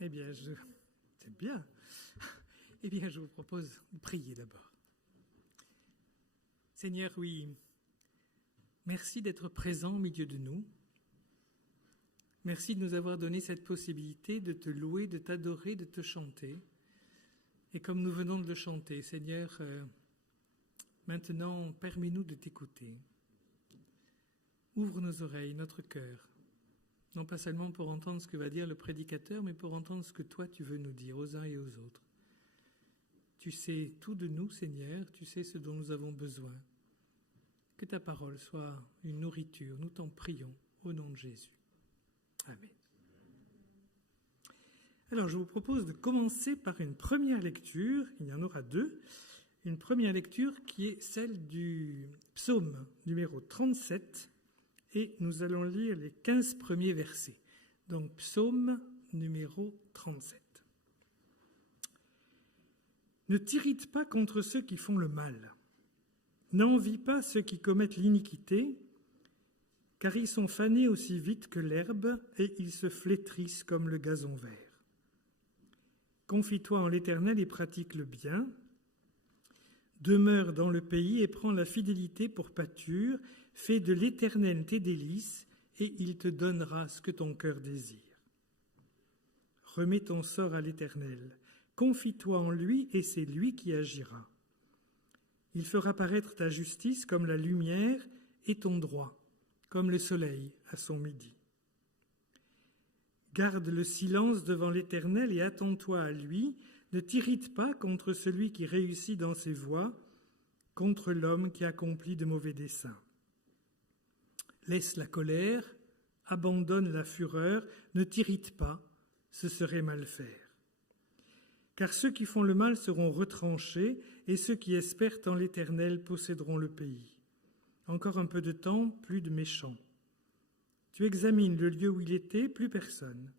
Eh bien, c'est bien. Eh bien, je vous propose de prier d'abord. Seigneur, oui, merci d'être présent au milieu de nous. Merci de nous avoir donné cette possibilité de te louer, de t'adorer, de te chanter. Et comme nous venons de le chanter, Seigneur, maintenant, permets-nous de t'écouter. Ouvre nos oreilles, notre cœur, non pas seulement pour entendre ce que va dire le prédicateur, mais pour entendre ce que toi tu veux nous dire aux uns et aux autres. Tu sais tout de nous, Seigneur, tu sais ce dont nous avons besoin. Que ta parole soit une nourriture, nous t'en prions, au nom de Jésus. Amen. Alors, je vous propose de commencer par une première lecture, il y en aura deux, une première lecture qui est celle du psaume numéro 37, et nous allons lire les 15 premiers versets. Donc, psaume numéro 37. Ne t'irrite pas contre ceux qui font le mal. N'envie pas ceux qui commettent l'iniquité, car ils sont fanés aussi vite que l'herbe et ils se flétrissent comme le gazon vert. Confie-toi en l'Éternel et pratique le bien. Demeure dans le pays et prends la fidélité pour pâture. Fais de l'Éternel tes délices et il te donnera ce que ton cœur désire. Remets ton sort à l'Éternel. Confie-toi en lui et c'est lui qui agira. Il fera paraître ta justice comme la lumière et ton droit, comme le soleil à son midi. Garde le silence devant l'Éternel et attends-toi à lui. Ne t'irrite pas contre celui qui réussit dans ses voies, contre l'homme qui accomplit de mauvais desseins. Laisse la colère, abandonne la fureur, ne t'irrite pas, ce serait mal faire. Car ceux qui font le mal seront retranchés, et ceux qui espèrent en l'Éternel posséderont le pays. Encore un peu de temps, plus de méchants. Tu examines le lieu où il était, plus personne.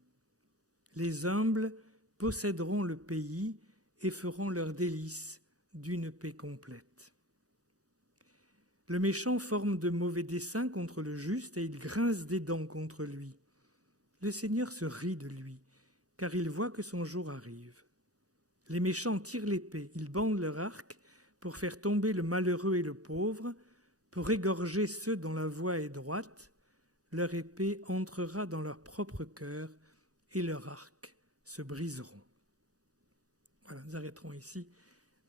Les humbles posséderont le pays et feront leur délice d'une paix complète. Le méchant forme de mauvais desseins contre le juste et il grince des dents contre lui. Le Seigneur se rit de lui, car il voit que son jour arrive. Les méchants tirent l'épée, ils bandent leur arc pour faire tomber le malheureux et le pauvre, pour égorger ceux dont la voie est droite. Leur épée entrera dans leur propre cœur et leur arc se briseront. Voilà, nous arrêterons ici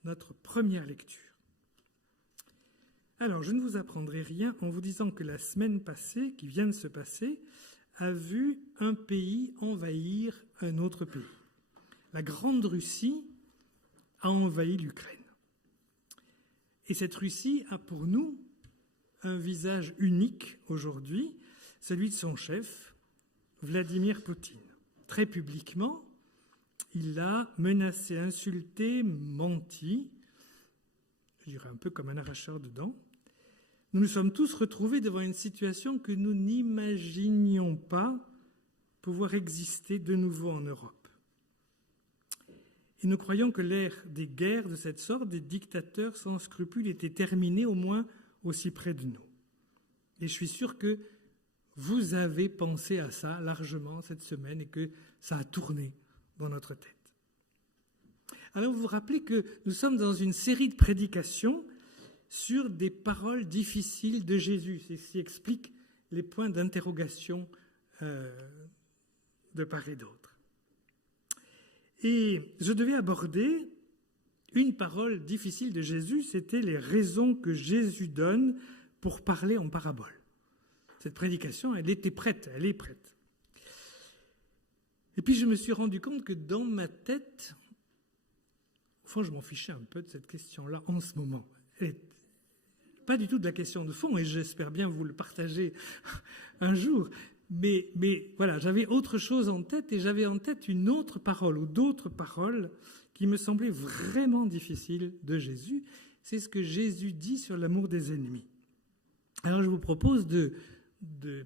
notre première lecture. Alors, je ne vous apprendrai rien en vous disant que la semaine passée, qui vient de se passer, a vu un pays envahir un autre pays. La Grande Russie a envahi l'Ukraine. Et cette Russie a pour nous un visage unique aujourd'hui, celui de son chef, Vladimir Poutine. Très publiquement, il a menacé, insulté, menti, je dirais un peu comme un arracheur de dents. Nous nous sommes tous retrouvés devant une situation que nous n'imaginions pas pouvoir exister de nouveau en Europe. Et nous croyons que l'ère des guerres de cette sorte, des dictateurs sans scrupules, était terminée au moins aussi près de nous. Et je suis sûr que vous avez pensé à ça largement cette semaine et que ça a tourné dans notre tête. Alors vous vous rappelez que nous sommes dans une série de prédications sur des paroles difficiles de Jésus. C'est ce qui explique les points d'interrogation de part et d'autre. Et je devais aborder une parole difficile de Jésus, c'était les raisons que Jésus donne pour parler en parabole. Cette prédication, elle était prête, elle est prête. Et puis je me suis rendu compte que dans ma tête, au fond, je m'en fichais un peu de cette question-là en ce moment. Pas du tout de la question de fond, et j'espère bien vous le partager un jour. Mais voilà, j'avais autre chose en tête, et j'avais en tête une autre parole, ou d'autres paroles, qui me semblaient vraiment difficiles de Jésus. C'est ce que Jésus dit sur l'amour des ennemis. Alors je vous propose de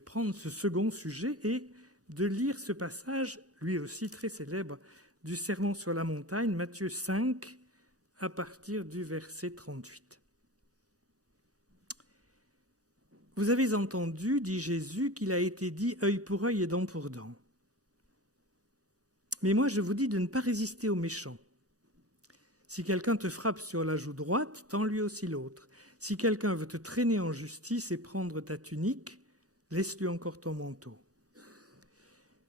prendre ce second sujet et de lire ce passage, lui aussi très célèbre, du Sermon sur la montagne, Matthieu 5, à partir du verset 38. Vous avez entendu, dit Jésus, qu'il a été dit œil pour œil et dent pour dent. Mais moi, je vous dis de ne pas résister aux méchants. Si quelqu'un te frappe sur la joue droite, tends-lui aussi l'autre. Si quelqu'un veut te traîner en justice et prendre ta tunique, laisse-lui encore ton manteau.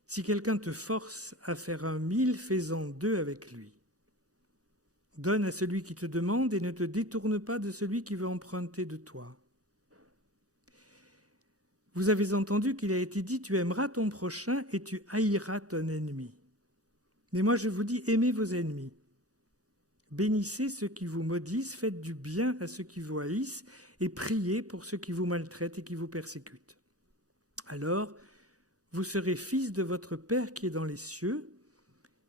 Si quelqu'un te force à faire 1000, fais-en 2 avec lui. Donne à celui qui te demande et ne te détourne pas de celui qui veut emprunter de toi. Vous avez entendu qu'il a été dit, tu aimeras ton prochain et tu haïras ton ennemi. Mais moi je vous dis, aimez vos ennemis. Bénissez ceux qui vous maudissent, faites du bien à ceux qui vous haïssent et priez pour ceux qui vous maltraitent et qui vous persécutent. Alors, vous serez fils de votre Père qui est dans les cieux,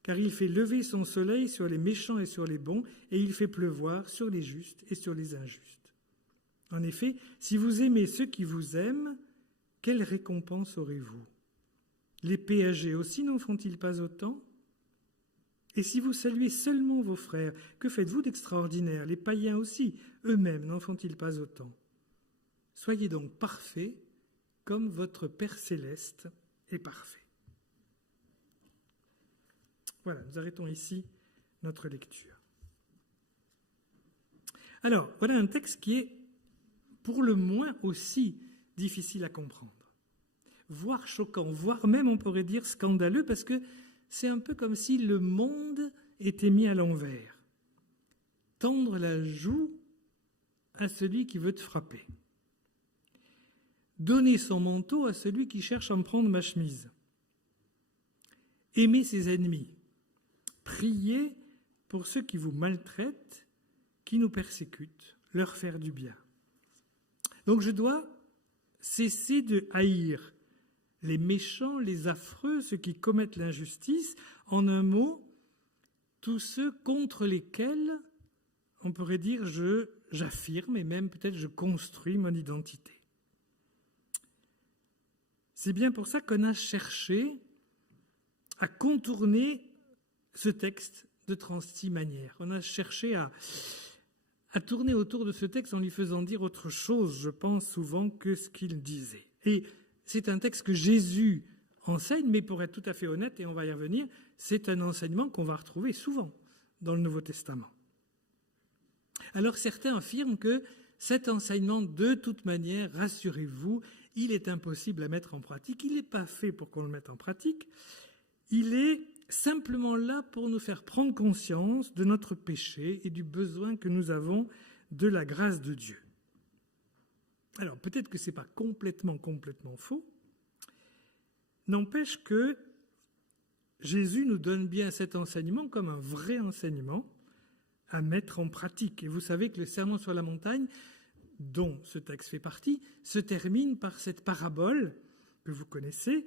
car il fait lever son soleil sur les méchants et sur les bons, et il fait pleuvoir sur les justes et sur les injustes. En effet, si vous aimez ceux qui vous aiment, quelle récompense aurez-vous? Les péagers aussi n'en font-ils pas autant? Et si vous saluez seulement vos frères, que faites-vous d'extraordinaire? Les païens aussi, eux-mêmes, n'en font-ils pas autant? Soyez donc parfaits, comme votre Père céleste est parfait. Voilà, nous arrêtons ici notre lecture. Alors, voilà un texte qui est pour le moins aussi difficile à comprendre, voire choquant, voire même on pourrait dire scandaleux, parce que c'est un peu comme si le monde était mis à l'envers. Tendre la joue à celui qui veut te frapper. Donner son manteau à celui qui cherche à me prendre ma chemise. Aimer ses ennemis. Prier pour ceux qui vous maltraitent, qui nous persécutent, leur faire du bien. Donc je dois cesser de haïr les méchants, les affreux, ceux qui commettent l'injustice, en un mot, tous ceux contre lesquels, on pourrait dire, j'affirme et même peut-être je construis mon identité. C'est bien pour ça qu'on a cherché à contourner ce texte de 36 manières. On a cherché à tourner autour de ce texte en lui faisant dire autre chose, je pense souvent, que ce qu'il disait. Et c'est un texte que Jésus enseigne, mais pour être tout à fait honnête, et on va y revenir, c'est un enseignement qu'on va retrouver souvent dans le Nouveau Testament. Alors certains affirment que cet enseignement, de toute manière, rassurez-vous, il est impossible à mettre en pratique, il n'est pas fait pour qu'on le mette en pratique, il est simplement là pour nous faire prendre conscience de notre péché et du besoin que nous avons de la grâce de Dieu. Alors peut-être que ce n'est pas complètement faux, n'empêche que Jésus nous donne bien cet enseignement comme un vrai enseignement à mettre en pratique. Et vous savez que le Sermon sur la montagne, dont ce texte fait partie, se termine par cette parabole que vous connaissez,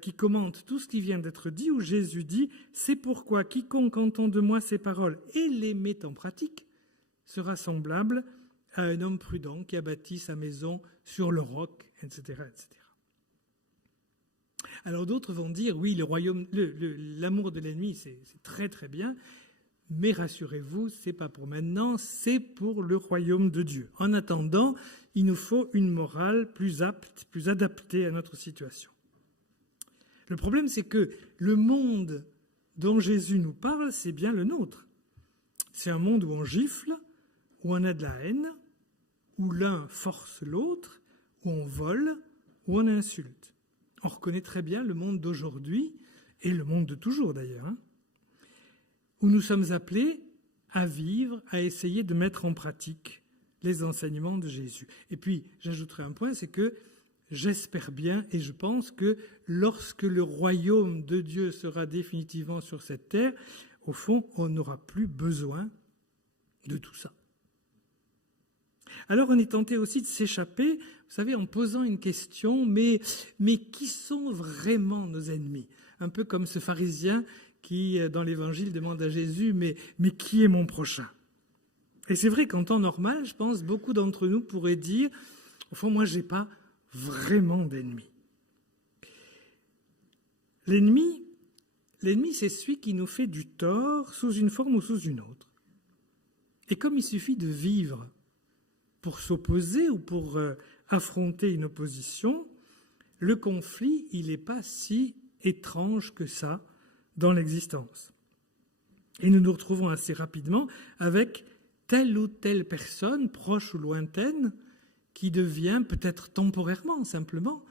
qui commente tout ce qui vient d'être dit, où Jésus dit « C'est pourquoi quiconque entend de moi ces paroles et les met en pratique sera semblable à un homme prudent qui a bâti sa maison sur le roc, etc. etc. » Alors d'autres vont dire « Oui, l'amour de l'ennemi, c'est très très bien, mais rassurez-vous, ce n'est pas pour maintenant, c'est pour le royaume de Dieu. En attendant, il nous faut une morale plus apte, plus adaptée à notre situation. » Le problème, c'est que le monde dont Jésus nous parle, c'est bien le nôtre. C'est un monde où on gifle, où on a de la haine, où l'un force l'autre, où on vole, où on insulte. On reconnaît très bien le monde d'aujourd'hui, et le monde de toujours d'ailleurs, où nous sommes appelés à vivre, à essayer de mettre en pratique les enseignements de Jésus. Et puis, j'ajouterai un point, c'est que j'espère bien et je pense que lorsque le royaume de Dieu sera définitivement sur cette terre, au fond, on n'aura plus besoin de tout ça. Alors on est tenté aussi de s'échapper, vous savez, en posant une question, mais qui sont vraiment nos ennemis? Un peu comme ce pharisien qui, dans l'Évangile, demande à Jésus, mais qui est mon prochain? Et c'est vrai qu'en temps normal, je pense, beaucoup d'entre nous pourraient dire, au fond, moi, je n'ai pas vraiment d'ennemi. L'ennemi, c'est celui qui nous fait du tort sous une forme ou sous une autre. Et comme il suffit de vivre pour s'opposer ou pour affronter une opposition, le conflit, il n'est pas si étrange que ça dans l'existence. Et nous nous retrouvons assez rapidement avec telle ou telle personne, proche ou lointaine, qui devient peut-être temporairement, simplement,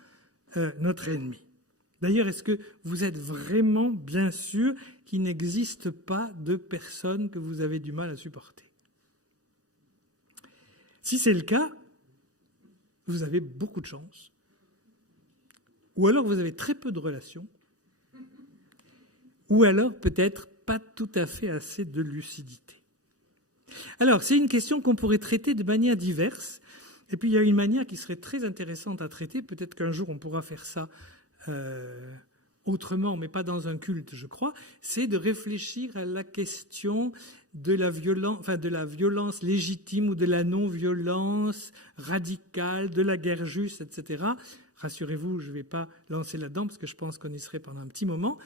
notre ennemi. D'ailleurs, est-ce que vous êtes vraiment bien sûr qu'il n'existe pas de personne que vous avez du mal à supporter? Si c'est le cas, vous avez beaucoup de chance. Ou alors vous avez très peu de relations. Ou alors peut-être pas tout à fait assez de lucidité. Alors, c'est une question qu'on pourrait traiter de manière diverse. Et puis, il y a une manière qui serait très intéressante à traiter. Peut-être qu'un jour, on pourra faire ça autrement, mais pas dans un culte, je crois. C'est de réfléchir à la question de la violence légitime ou de la non-violence radicale, de la guerre juste, etc. Rassurez-vous, je ne vais pas lancer là-dedans, parce que je pense qu'on y serait pendant un petit moment.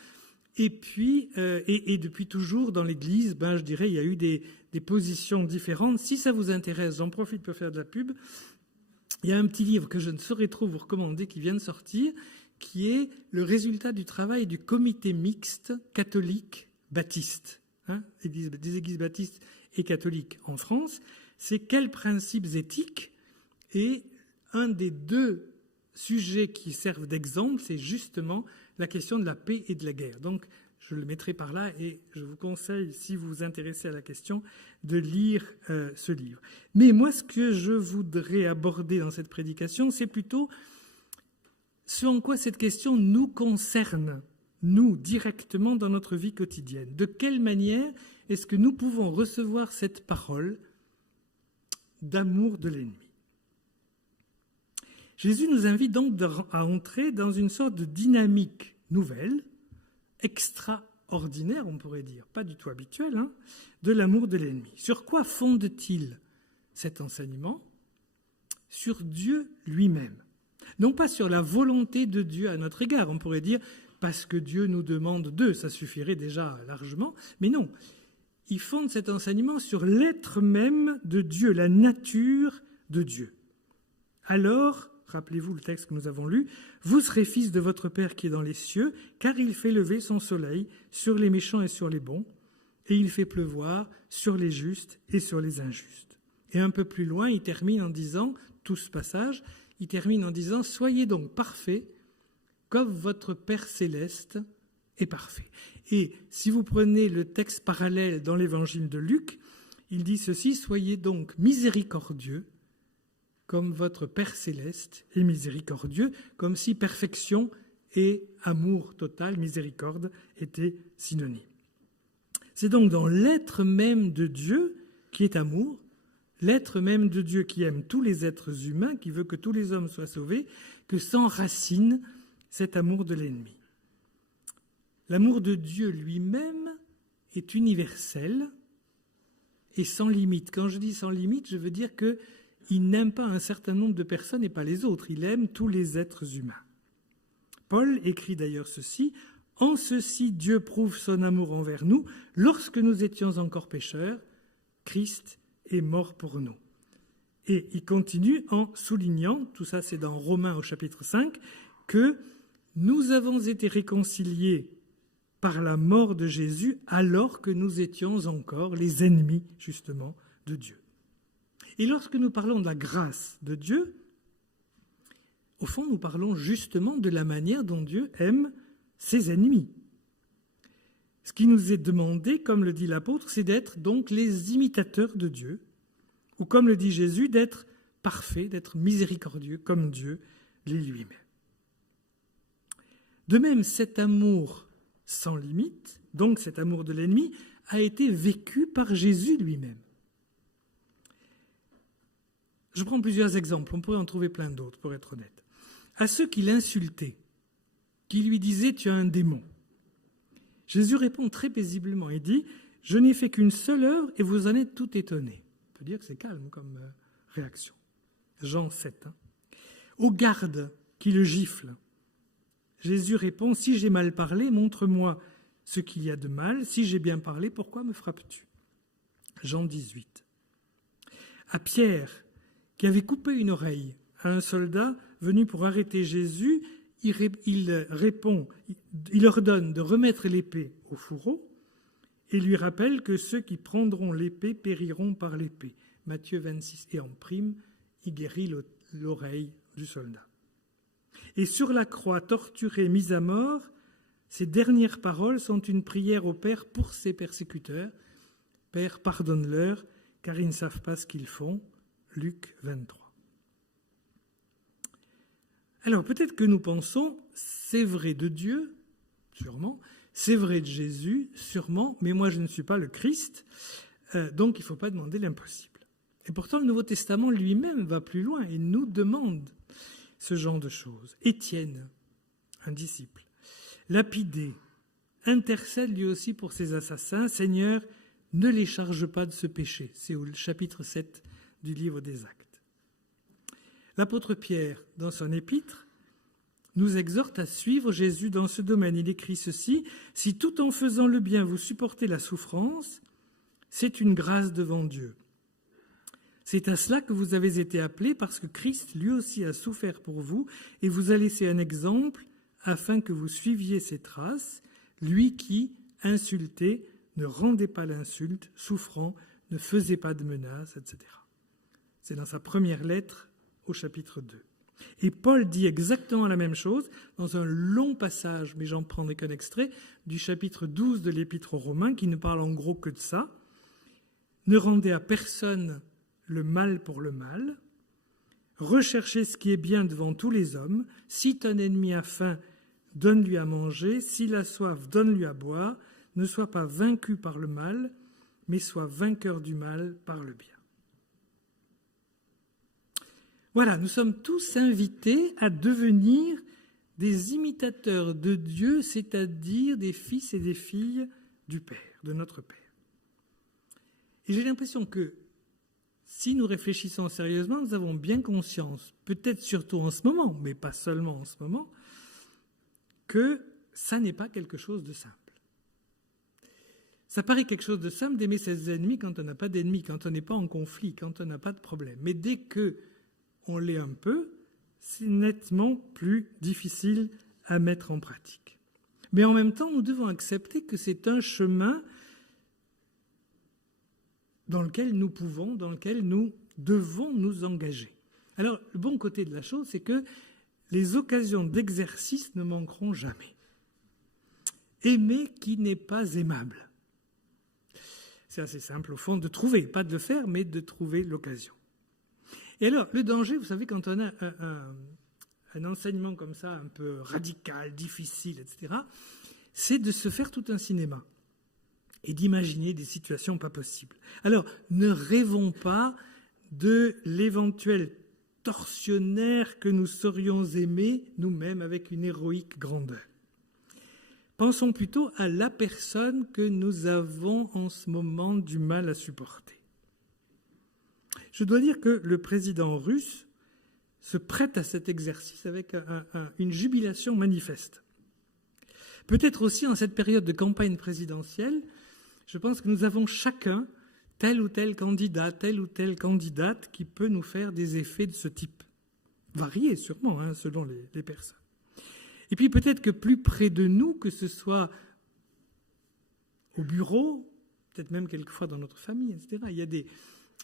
Et puis, et depuis toujours, dans l'Église, je dirais, il y a eu des positions différentes. Si ça vous intéresse, j'en profite pour faire de la pub. Il y a un petit livre que je ne saurais trop vous recommander qui vient de sortir, qui est le résultat du travail du comité mixte catholique-baptiste, des églises baptistes et catholiques en France. C'est quels principes éthiques? Et un des deux sujets qui servent d'exemple, c'est justement la question de la paix et de la guerre. Donc, je le mettrai par là et je vous conseille, si vous vous intéressez à la question, de lire ce livre. Mais moi, ce que je voudrais aborder dans cette prédication, c'est plutôt ce en quoi cette question nous concerne, nous, directement dans notre vie quotidienne. De quelle manière est-ce que nous pouvons recevoir cette parole d'amour de l'ennemi? Jésus nous invite donc à entrer dans une sorte de dynamique nouvelle, extraordinaire, on pourrait dire, pas du tout habituelle, de l'amour de l'ennemi. Sur quoi fonde-t-il cet enseignement? Sur Dieu lui-même. Non pas sur la volonté de Dieu à notre égard, on pourrait dire, parce que Dieu nous demande d'eux, ça suffirait déjà largement, mais non. Il fonde cet enseignement sur l'être même de Dieu, la nature de Dieu. Alors, rappelez-vous le texte que nous avons lu, « Vous serez fils de votre Père qui est dans les cieux, car il fait lever son soleil sur les méchants et sur les bons, et il fait pleuvoir sur les justes et sur les injustes. » Et un peu plus loin, il termine en disant, tout ce passage, il termine en disant « Soyez donc parfaits, comme votre Père céleste est parfait. » Et si vous prenez le texte parallèle dans l'évangile de Luc, il dit ceci, « Soyez donc miséricordieux, comme votre Père céleste est miséricordieux », comme si perfection et amour total, miséricorde, étaient synonymes. C'est donc dans l'être même de Dieu qui est amour, l'être même de Dieu qui aime tous les êtres humains, qui veut que tous les hommes soient sauvés, que s'enracine cet amour de l'ennemi. L'amour de Dieu lui-même est universel et sans limite. Quand je dis sans limite, je veux dire qu'il n'aime pas un certain nombre de personnes et pas les autres. Il aime tous les êtres humains. Paul écrit d'ailleurs ceci, « En ceci, Dieu prouve son amour envers nous. Lorsque nous étions encore pécheurs, Christ est mort pour nous. » Et il continue en soulignant, tout ça c'est dans Romains au chapitre 5, que nous avons été réconciliés par la mort de Jésus alors que nous étions encore les ennemis justement de Dieu. Et lorsque nous parlons de la grâce de Dieu, au fond nous parlons justement de la manière dont Dieu aime ses ennemis. Ce qui nous est demandé, comme le dit l'apôtre, c'est d'être donc les imitateurs de Dieu, ou comme le dit Jésus, d'être parfait, d'être miséricordieux comme Dieu l'est lui-même. De même, cet amour sans limite, donc cet amour de l'ennemi, a été vécu par Jésus lui-même. Je prends plusieurs exemples, on pourrait en trouver plein d'autres, pour être honnête. À ceux qui l'insultaient, qui lui disaient « tu as un démon », Jésus répond très paisiblement et dit « je n'ai fait qu'une seule heure et vous en êtes tout étonnés ». On peut dire que c'est calme comme réaction. Jean 7. Aux gardes qui le giflent, Jésus répond « Si j'ai mal parlé, montre-moi ce qu'il y a de mal. Si j'ai bien parlé, pourquoi me frappes-tu » Jean 18. À Pierre, qui avait coupé une oreille à un soldat venu pour arrêter Jésus, il ordonne de remettre l'épée au fourreau et lui rappelle que ceux qui prendront l'épée périront par l'épée. Matthieu 26. Et en prime, il guérit l'oreille du soldat. Et sur la croix, torturé, mis à mort, ses dernières paroles sont une prière au Père pour ses persécuteurs. « Père, pardonne-leur, car ils ne savent pas ce qu'ils font. » Luc 23. Alors peut-être que nous pensons, c'est vrai de Dieu, sûrement, c'est vrai de Jésus, sûrement, mais moi je ne suis pas le Christ, donc il ne faut pas demander l'impossible. Et pourtant le Nouveau Testament lui-même va plus loin et nous demande ce genre de choses. Étienne, un disciple, lapidé, intercède lui aussi pour ses assassins. Seigneur, ne les charge pas de ce péché. C'est au chapitre 7 du livre des Actes. L'apôtre Pierre, dans son épître, nous exhorte à suivre Jésus dans ce domaine. Il écrit ceci: « Si tout en faisant le bien vous supportez la souffrance, c'est une grâce devant Dieu. C'est à cela que vous avez été appelés, parce que Christ lui aussi a souffert pour vous et vous a laissé un exemple afin que vous suiviez ses traces, lui qui, insulté, ne rendait pas l'insulte, souffrant, ne faisait pas de menaces, etc. » C'est dans sa première lettre au chapitre 2. Et Paul dit exactement la même chose dans un long passage, mais j'en prendrai qu'un extrait, du chapitre 12 de l'Épître aux Romains, qui ne parle en gros que de ça. « Ne rendez à personne le mal pour le mal. Recherchez ce qui est bien devant tous les hommes. Si ton ennemi a faim, donne-lui à manger. S'il a soif, donne-lui à boire. Ne sois pas vaincu par le mal, mais sois vainqueur du mal par le bien. » Voilà, nous sommes tous invités à devenir des imitateurs de Dieu, c'est-à-dire des fils et des filles du Père, de notre Père. Et j'ai l'impression que si nous réfléchissons sérieusement, nous avons bien conscience, peut-être surtout en ce moment, mais pas seulement en ce moment, que ça n'est pas quelque chose de simple. Ça paraît quelque chose de simple d'aimer ses ennemis quand on n'a pas d'ennemis, quand on n'est pas en conflit, quand on n'a pas de problème. Mais dès qu'on l'est un peu, c'est nettement plus difficile à mettre en pratique. Mais en même temps, nous devons accepter que c'est un chemin dans lequel nous pouvons, dans lequel nous devons nous engager. Alors, le bon côté de la chose, c'est que les occasions d'exercice ne manqueront jamais. Aimer qui n'est pas aimable. C'est assez simple, au fond, de trouver, pas de le faire, mais de trouver l'occasion. Et alors, le danger, vous savez, quand on a un enseignement comme ça, un peu radical, difficile, etc., c'est de se faire tout un cinéma et d'imaginer des situations pas possibles. Alors, ne rêvons pas de l'éventuel tortionnaire que nous saurions aimer nous-mêmes avec une héroïque grandeur. Pensons plutôt à la personne que nous avons en ce moment du mal à supporter. Je dois dire que le président russe se prête à cet exercice avec une jubilation manifeste. Peut-être aussi en cette période de campagne présidentielle, je pense que nous avons chacun tel ou tel candidat, telle ou telle candidate qui peut nous faire des effets de ce type. Variés sûrement, selon les personnes. Et puis peut-être que plus près de nous, que ce soit au bureau, peut-être même quelquefois dans notre famille, etc., il y a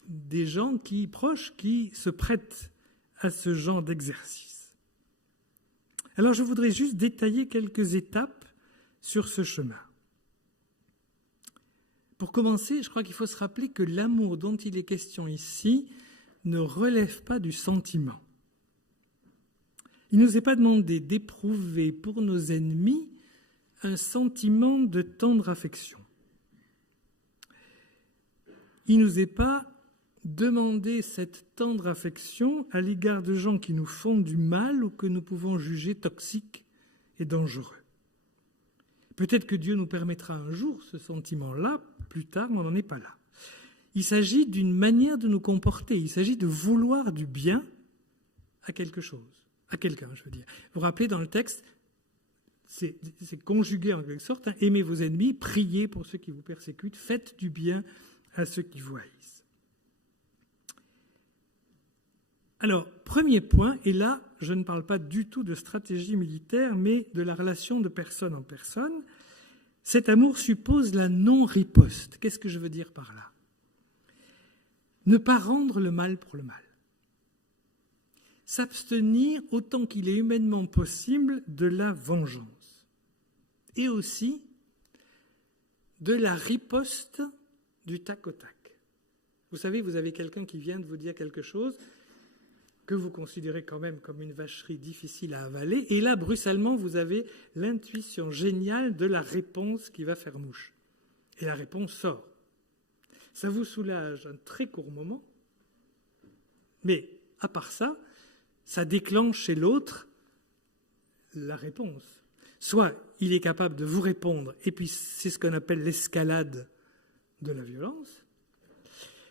des gens proches qui se prêtent à ce genre d'exercice. Alors je voudrais juste détailler quelques étapes sur ce chemin. Pour commencer, je crois qu'il faut se rappeler que l'amour dont il est question ici ne relève pas du sentiment. Il ne nous est pas demandé d'éprouver pour nos ennemis un sentiment de tendre affection. Il ne nous est pas demandé cette tendre affection à l'égard de gens qui nous font du mal ou que nous pouvons juger toxiques et dangereux. Peut-être que Dieu nous permettra un jour ce sentiment-là, plus tard, mais on n'en est pas là. Il s'agit d'une manière de nous comporter, il s'agit de vouloir du bien à quelque chose, à quelqu'un, je veux dire. Vous vous rappelez dans le texte, c'est conjugué en quelque sorte, aimez vos ennemis, priez pour ceux qui vous persécutent, faites du bien à ceux qui vous haïssent. Alors, premier point, et là, je ne parle pas du tout de stratégie militaire, mais de la relation de personne en personne. Cet amour suppose la non-riposte. Qu'est-ce que je veux dire par là? Ne pas rendre le mal pour le mal. S'abstenir autant qu'il est humainement possible de la vengeance. Et aussi de la riposte du tac au tac. Vous savez, vous avez quelqu'un qui vient de vous dire quelque chose que vous considérez quand même comme une vacherie difficile à avaler, et là, brutalement, vous avez l'intuition géniale de la réponse qui va faire mouche. Et la réponse sort. Ça vous soulage un très court moment, mais à part ça, ça déclenche chez l'autre la réponse. Soit il est capable de vous répondre, et puis c'est ce qu'on appelle l'escalade de la violence,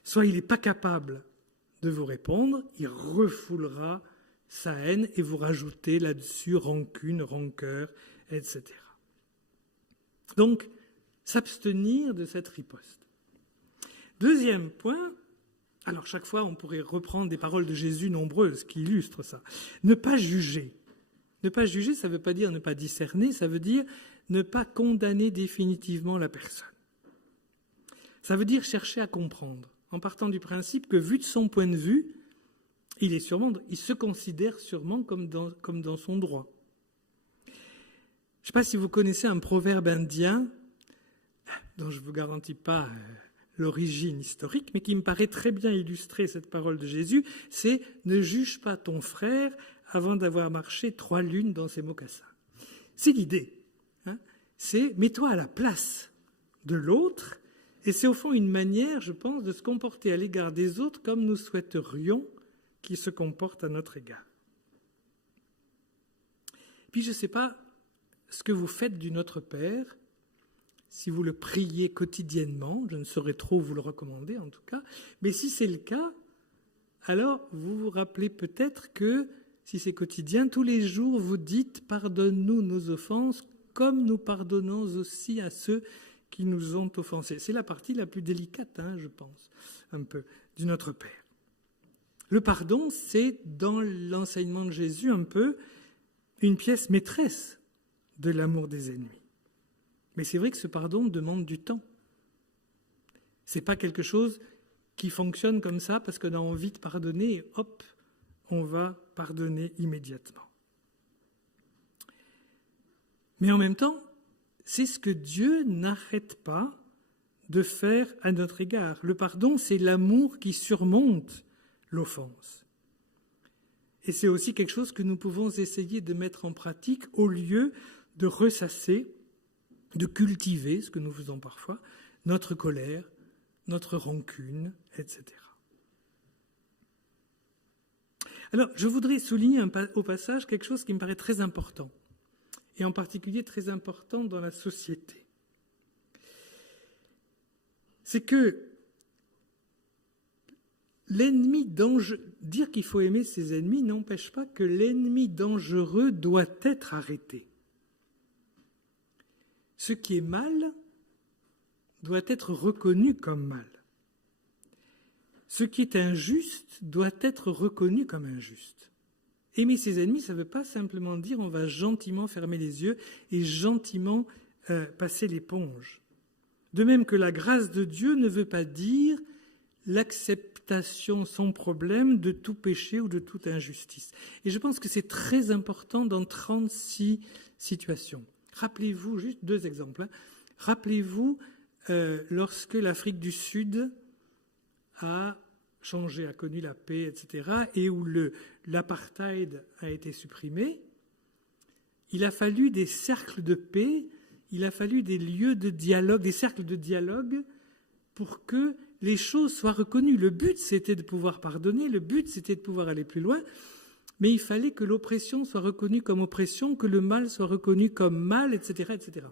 soit il n'est pas capable de vous répondre, il refoulera sa haine et vous rajoutez là-dessus rancune, rancœur, etc. Donc, s'abstenir de cette riposte. Deuxième point, alors chaque fois on pourrait reprendre des paroles de Jésus nombreuses qui illustrent ça. Ne pas juger. Ne pas juger, ça ne veut pas dire ne pas discerner, ça veut dire ne pas condamner définitivement la personne. Ça veut dire chercher à comprendre, en partant du principe que, vu de son point de vue, il se considère sûrement comme dans son droit. Je ne sais pas si vous connaissez un proverbe indien, dont je ne vous garantis pas l'origine historique, mais qui me paraît très bien illustrer cette parole de Jésus, c'est « Ne juge pas ton frère avant d'avoir marché 3 lunes dans ses mocassins ». C'est l'idée, c'est « Mets-toi à la place de l'autre ». Et c'est au fond une manière, je pense, de se comporter à l'égard des autres comme nous souhaiterions qu'ils se comportent à notre égard. Puis je ne sais pas ce que vous faites du Notre Père, si vous le priez quotidiennement, je ne saurais trop vous le recommander en tout cas, mais si c'est le cas, alors vous vous rappelez peut-être que, si c'est quotidien, tous les jours vous dites « Pardonne-nous nos offenses, comme nous pardonnons aussi à ceux qui nous ont offensés ». C'est la partie la plus délicate, je pense, un peu, du Notre Père. Le pardon, c'est, dans l'enseignement de Jésus, un peu une pièce maîtresse de l'amour des ennemis. Mais c'est vrai que ce pardon demande du temps. Ce n'est pas quelque chose qui fonctionne comme ça parce qu'on a envie de pardonner et hop, on va pardonner immédiatement. Mais en même temps, c'est ce que Dieu n'arrête pas de faire à notre égard. Le pardon, c'est l'amour qui surmonte l'offense. Et c'est aussi quelque chose que nous pouvons essayer de mettre en pratique au lieu de ressasser, de cultiver, ce que nous faisons parfois, notre colère, notre rancune, etc. Alors, je voudrais souligner au passage quelque chose qui me paraît très important, et en particulier très important dans la société. C'est que l'ennemi dangereux, dire qu'il faut aimer ses ennemis n'empêche pas que l'ennemi dangereux doit être arrêté. Ce qui est mal doit être reconnu comme mal. Ce qui est injuste doit être reconnu comme injuste. Aimer ses ennemis, ça ne veut pas simplement dire on va gentiment fermer les yeux et gentiment passer l'éponge. De même que la grâce de Dieu ne veut pas dire l'acceptation sans problème de tout péché ou de toute injustice. Et je pense que c'est très important dans 36 situations. Rappelez-vous, juste 2 exemples. Rappelez-vous lorsque l'Afrique du Sud a changé, a connu la paix, etc., et où l'apartheid a été supprimé, il a fallu des cercles de paix, il a fallu des lieux de dialogue, des cercles de dialogue pour que les choses soient reconnues. Le but, c'était de pouvoir pardonner, le but, c'était de pouvoir aller plus loin, mais il fallait que l'oppression soit reconnue comme oppression, que le mal soit reconnu comme mal, etc., etc.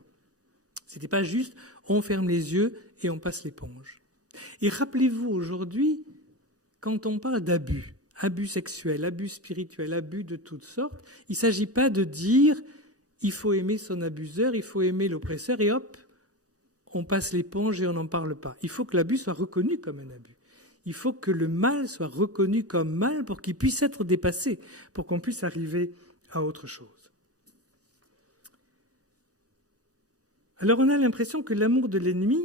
Ce n'était pas juste, on ferme les yeux et on passe l'éponge. Et rappelez-vous aujourd'hui, quand on parle d'abus, abus sexuels, abus spirituels, abus de toutes sortes, il ne s'agit pas de dire il faut aimer son abuseur, il faut aimer l'oppresseur et hop, on passe l'éponge et on n'en parle pas. Il faut que l'abus soit reconnu comme un abus. il faut que le mal soit reconnu comme mal pour qu'il puisse être dépassé, pour qu'on puisse arriver à autre chose. Alors on a l'impression que l'amour de l'ennemi,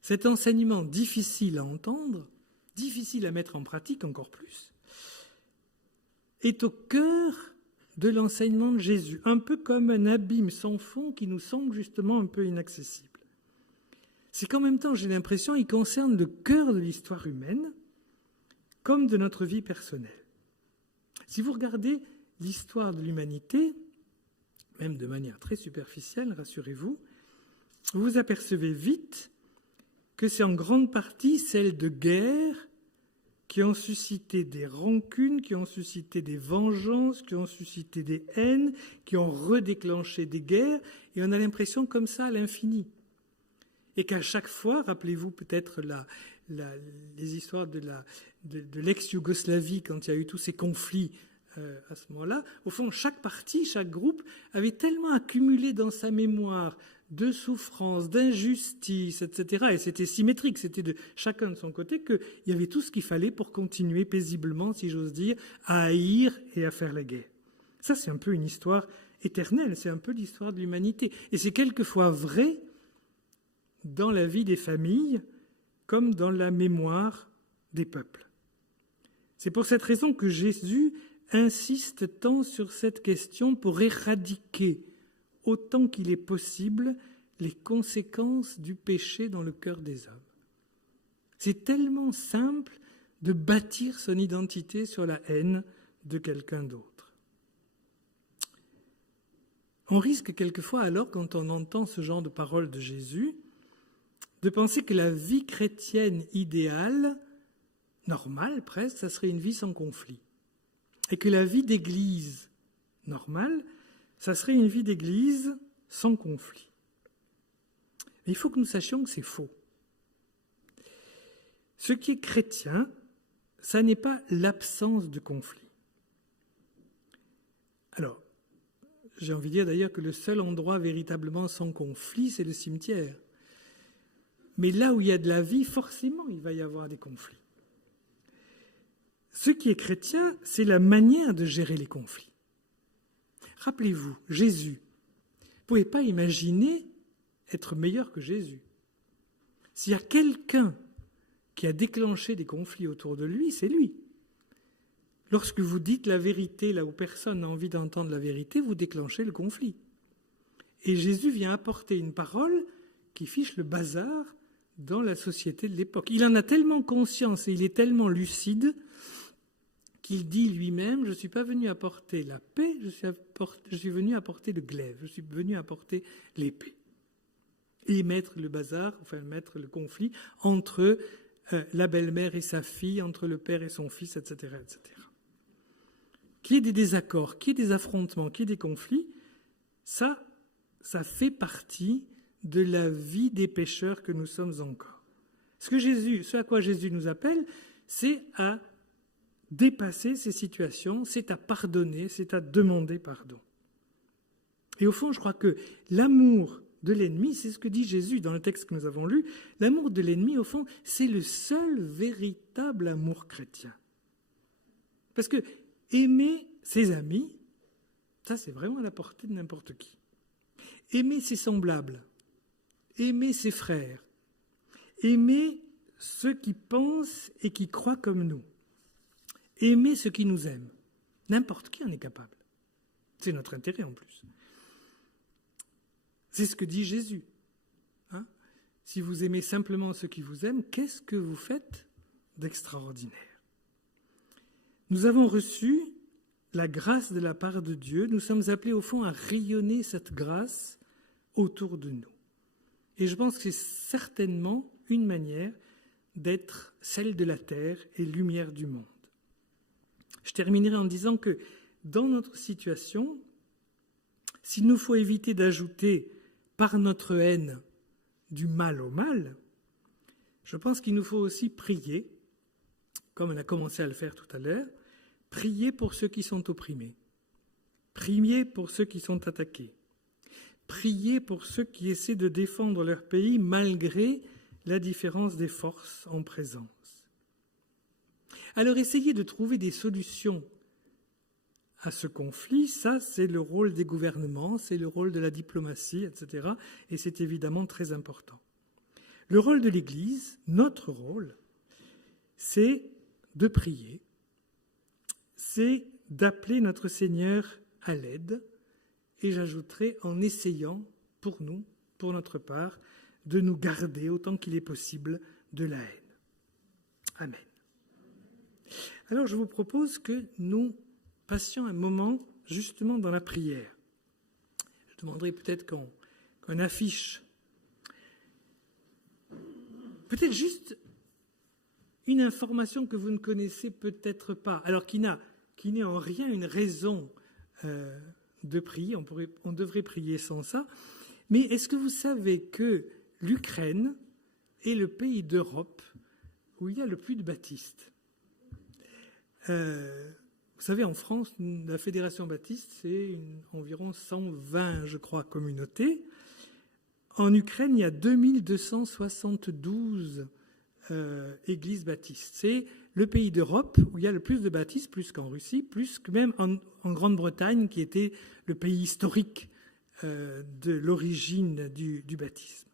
cet enseignement difficile à entendre, difficile à mettre en pratique encore plus, est au cœur de l'enseignement de Jésus, un peu comme un abîme sans fond qui nous semble justement un peu inaccessible. C'est qu'en même temps, j'ai l'impression, il concerne le cœur de l'histoire humaine, comme de notre vie personnelle. Si vous regardez l'histoire de l'humanité, même de manière très superficielle, rassurez-vous, vous vous apercevez vite que c'est en grande partie celle de guerres qui ont suscité des rancunes, qui ont suscité des vengeances, qui ont suscité des haines, qui ont redéclenché des guerres, et on a l'impression comme ça à l'infini. Et qu'à chaque fois, rappelez-vous peut-être les histoires de l'ex-Yougoslavie, quand il y a eu tous ces conflits à ce moment-là, au fond, chaque parti, chaque groupe avait tellement accumulé dans sa mémoire de souffrances, d'injustices, etc. Et c'était symétrique, c'était de chacun de son côté qu'il y avait tout ce qu'il fallait pour continuer paisiblement, si j'ose dire, à haïr et à faire la guerre. Ça, c'est un peu une histoire éternelle, c'est un peu l'histoire de l'humanité. Et c'est quelquefois vrai dans la vie des familles comme dans la mémoire des peuples. C'est pour cette raison que Jésus insiste tant sur cette question pour éradiquer autant qu'il est possible les conséquences du péché dans le cœur des hommes. C'est tellement simple de bâtir son identité sur la haine de quelqu'un d'autre. On risque quelquefois alors, quand on entend ce genre de paroles de Jésus, de penser que la vie chrétienne idéale, normale presque, ça serait une vie sans conflit. Et que la vie d'église normale, ça serait une vie d'église sans conflit. Mais il faut que nous sachions que c'est faux. Ce qui est chrétien, ça n'est pas l'absence de conflit. Alors, j'ai envie de dire d'ailleurs que le seul endroit véritablement sans conflit, c'est le cimetière. Mais là où il y a de la vie, forcément, il va y avoir des conflits. Ce qui est chrétien, c'est la manière de gérer les conflits. Rappelez-vous, Jésus, vous ne pouvez pas imaginer être meilleur que Jésus. S'il y a quelqu'un qui a déclenché des conflits autour de lui, c'est lui. Lorsque vous dites la vérité là où personne n'a envie d'entendre la vérité, vous déclenchez le conflit. Et Jésus vient apporter une parole qui fiche le bazar dans la société de l'époque. Il en a tellement conscience et il est tellement lucide qu'il dit lui-même « Je ne suis pas venu apporter la paix, je suis venu apporter le glaive, je suis venu apporter l'épée. » Et mettre le bazar, enfin mettre le conflit entre la belle-mère et sa fille, entre le père et son fils, etc., etc. Qu'il y ait des désaccords, qu'il y ait des affrontements, qu'il y ait des conflits, ça fait partie de la vie des pécheurs que nous sommes encore. Ce à quoi Jésus nous appelle, c'est à dépasser ces situations, c'est à pardonner, c'est à demander pardon. Et au fond, je crois que l'amour de l'ennemi, c'est ce que dit Jésus dans le texte que nous avons lu, l'amour de l'ennemi, au fond, c'est le seul véritable amour chrétien. Parce que aimer ses amis, ça c'est vraiment à la portée de n'importe qui. Aimer ses semblables, aimer ses frères, aimer ceux qui pensent et qui croient comme nous, aimer ceux qui nous aiment. N'importe qui en est capable. C'est notre intérêt en plus. C'est ce que dit Jésus. Hein ? Si vous aimez simplement ceux qui vous aiment, qu'est-ce que vous faites d'extraordinaire ? Nous avons reçu la grâce de la part de Dieu. Nous sommes appelés au fond à rayonner cette grâce autour de nous. Et je pense que c'est certainement une manière d'être celle de la terre et lumière du monde. Je terminerai en disant que dans notre situation, s'il nous faut éviter d'ajouter par notre haine du mal au mal, je pense qu'il nous faut aussi prier, comme on a commencé à le faire tout à l'heure, prier pour ceux qui sont opprimés, prier pour ceux qui sont attaqués, prier pour ceux qui essaient de défendre leur pays malgré la différence des forces en présence. Alors essayer de trouver des solutions à ce conflit, ça c'est le rôle des gouvernements, c'est le rôle de la diplomatie, etc. Et c'est évidemment très important. Le rôle de l'Église, notre rôle, c'est de prier, c'est d'appeler notre Seigneur à l'aide, et j'ajouterai en essayant pour nous, pour notre part, de nous garder autant qu'il est possible de la haine. Amen. Alors je vous propose que nous passions un moment justement dans la prière. Je demanderai peut-être qu'on affiche peut-être juste une information que vous ne connaissez peut-être pas, alors qui n'est en rien une raison de prier, on devrait prier sans ça, mais est-ce que vous savez que l'Ukraine est le pays d'Europe où il y a le plus de baptistes? Vous savez, en France, la Fédération baptiste, c'est environ 120, je crois, communautés. En Ukraine, il y a 2272 églises baptistes. C'est le pays d'Europe où il y a le plus de baptistes, plus qu'en Russie, plus que même en Grande-Bretagne, qui était le pays historique de l'origine du baptisme.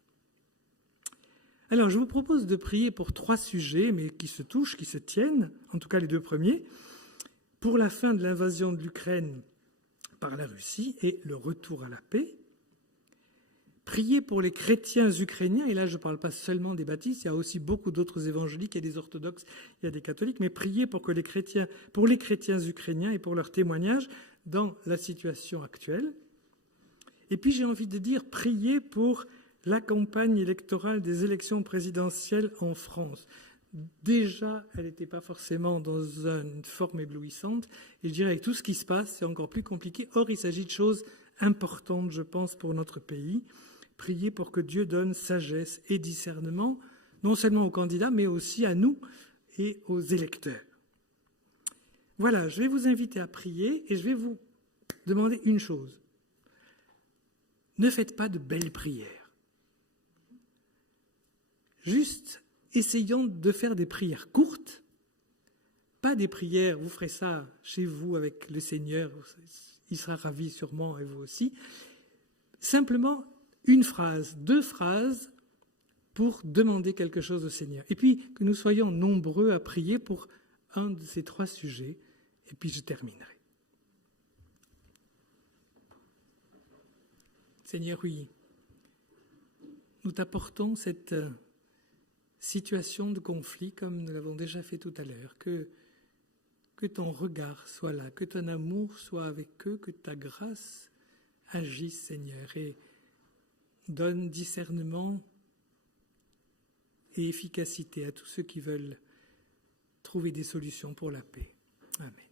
Alors, je vous propose de prier pour 3 sujets, mais qui se touchent, qui se tiennent, en tout cas les 2 premiers, pour la fin de l'invasion de l'Ukraine par la Russie et le retour à la paix. Prier pour les chrétiens ukrainiens, et là je ne parle pas seulement des baptistes, il y a aussi beaucoup d'autres évangéliques, il y a des orthodoxes, il y a des catholiques, mais prier pour les chrétiens ukrainiens et pour leur témoignage dans la situation actuelle. Et puis j'ai envie de dire, prier pour la campagne électorale des élections présidentielles en France. Déjà, elle n'était pas forcément dans une forme éblouissante, et je dirais avec tout ce qui se passe, c'est encore plus compliqué. Or, il s'agit de choses importantes, je pense, pour notre pays. Prier pour que Dieu donne sagesse et discernement, non seulement aux candidats, mais aussi à nous et aux électeurs. Voilà, je vais vous inviter à prier et je vais vous demander une chose. Ne faites pas de belles prières. Juste essayons de faire des prières courtes, pas des prières, vous ferez ça chez vous avec le Seigneur, il sera ravi sûrement et vous aussi. Simplement une phrase, 2 phrases pour demander quelque chose au Seigneur. Et puis que nous soyons nombreux à prier pour un de ces 3 sujets, et puis je terminerai. Seigneur, oui, nous t'apportons cette situation de conflit comme nous l'avons déjà fait tout à l'heure, que ton regard soit là, que ton amour soit avec eux, que ta grâce agisse, Seigneur, et donne discernement et efficacité à tous ceux qui veulent trouver des solutions pour la paix. Amen.